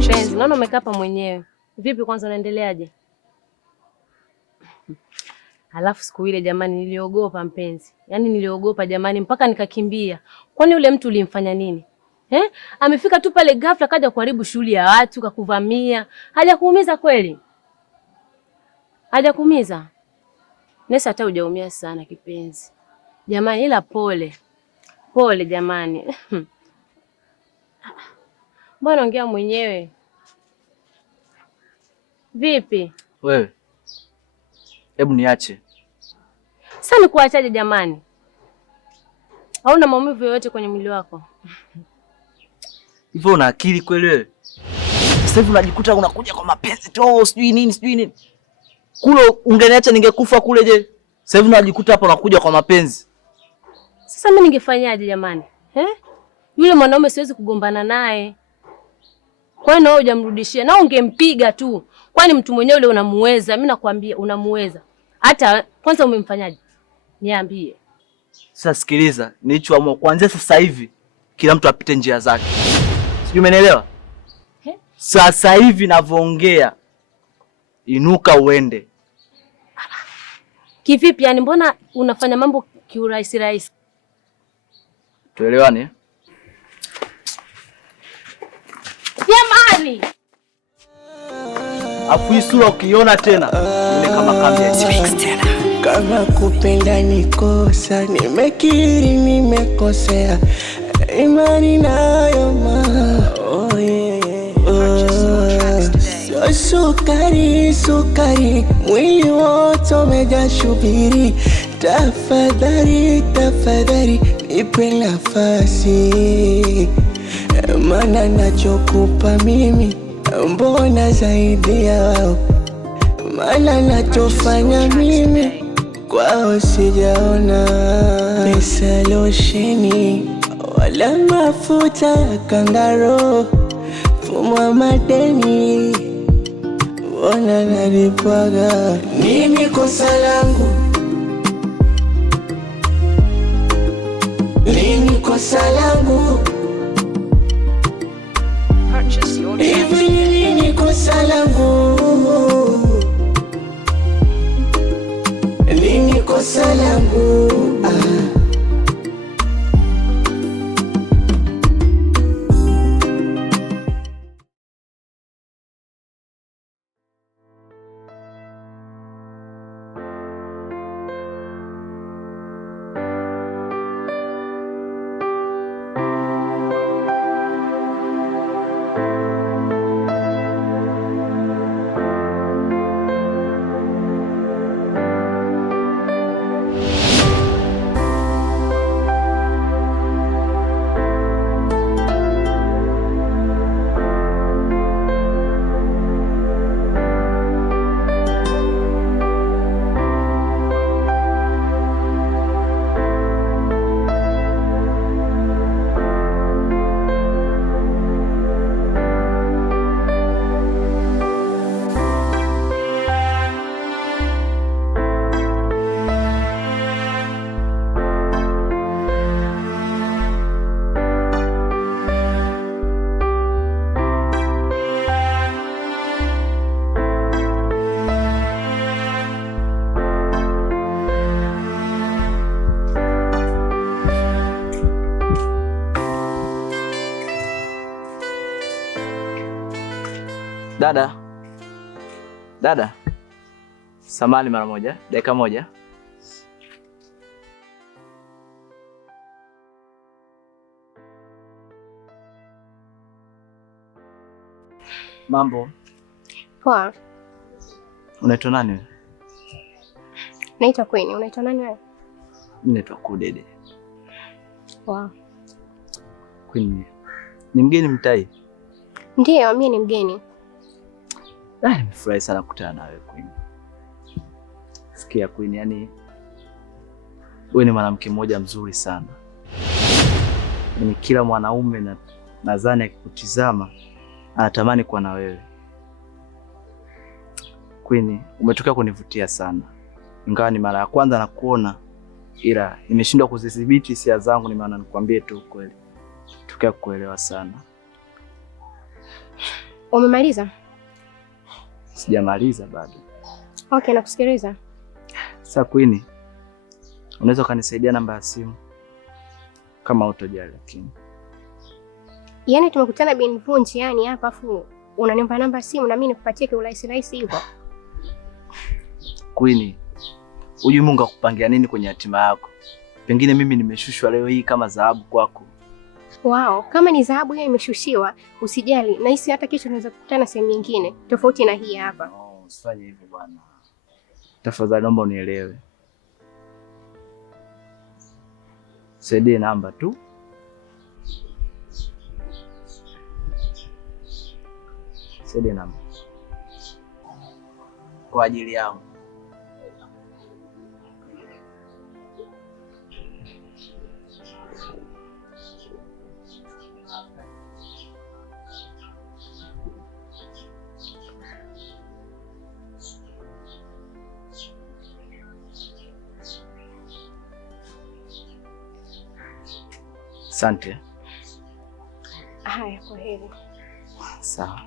Kipenzi, naona umekaa hapa mwenyewe. Vipi kwanza unaendeleaje? Alafu siku ile jamani niliogopa mpenzi. Yaani niliogopa jamani mpaka nikakimbia. Kwani yule mtu ulimfanya nini? Amefika tu pale ghafla kaja kuharibu shughuli ya watu, kakuvamia. Hajakuumiza kweli? Hajakuumiza? Nesa hata hujaumia sana kipenzi. Jamani ila pole. Pole jamani. Mbona ongea mwenyewe? Vipi? Wewe. Hebu niache. Sasa nikuachaje jamani? Hauna maumivu yoyote kwenye mwili wako? Hivyo una akili kweli wewe? Sasa hivi unajikuta unakuja kwa mapenzi tu, sijui nini. Kule ungeniacha ningekufa kule je? Sasa hivi unajikuta hapa unakuja kwa mapenzi. Sasa mimi ningefanyaje jamani? Yule mwanaume siwezi kugombana naye. Kwa nini wewe hujamrudishia? Na ungempiga tu. Kwani mtu mwenyewe yule unamuweza? Mimi nakwambia unamuweza. Hata kwanza umemfanyaje? Niambie. Sasa sikiliza, nilichoamua kuanzia sasa hivi kila mtu apite njia zake. Sijui umenielewa? Sasa hivi ninavyoongea inuka uende. Kivipi yani mbona unafanya mambo kiurahisi? Tuelewane? Jamani! Afu hii sura ukiona tena ile kama kambi ya tena. Kama kupenda ni kosa, nimekiri nimekosea, imani nayo oh yeah. So sukari, mwili wote umejaa shubiri. Tafadhali, nipe nafasi, maana nachokupa mimi mbona zaidi ya wao, maana nachofanya mimi kwao sijaona. Pesa losheni wala mafuta ya kangaro, fumo wa madeni mbona nalipaga. Nini kosa langu? Nini kosa langu? Hivi nini kosa langu? Nini kosa langu? Dada. Samahani mara moja, dakika moja. Mambo. Poa. Unaitwa nani wewe? Naitwa Queen. Unaitwa nani wewe? Naitwa Kudede. Wow. Queen. Ni mgeni mtai? Ndiyo, mimi ni mgeni. Nimefurahi sana kukutana na wewe Queen. Sikia Queen, yani wewe ni mwanamke mmoja mzuri sana. Ni kila mwanaume nadhani akikutizama anatamani kuwa na wewe. Queen, umetokea kunivutia sana. Ingawa ni mara ya kwanza nakuona, ila nimeshindwa kuzidhibiti hisia zangu, ni maana nikwambie tu kweli. Tukea kuelewa sana. Umemaliza? Sijamaliza bado. Okay, nakusikiliza. Sasa Queen, unaweza ukanisaidia namba ya simu kama utojali? Lakini yaani tumekutana Benvu njiani hapa afu unaniomba namba ya simu na mimi nikupatie kwa urahisi rahisi hivyo? Queen, hujui Mungu akupangia nini kwenye hatima yako. Pengine mimi nimeshushwa leo hii kama dhahabu kwako. Wow, kama ni dhahabu hiyo imeshushiwa, usijali. Na hisi hata kesho tunaweza kukutana sehemu nyingine tofauti na hii hapa. Usifanye hivyo bwana. Tafadhali naomba unielewe. Saidie namba tu. Saidie namba. Kwa ajili yangu. Asante. Haya, kwa heri. Sawa.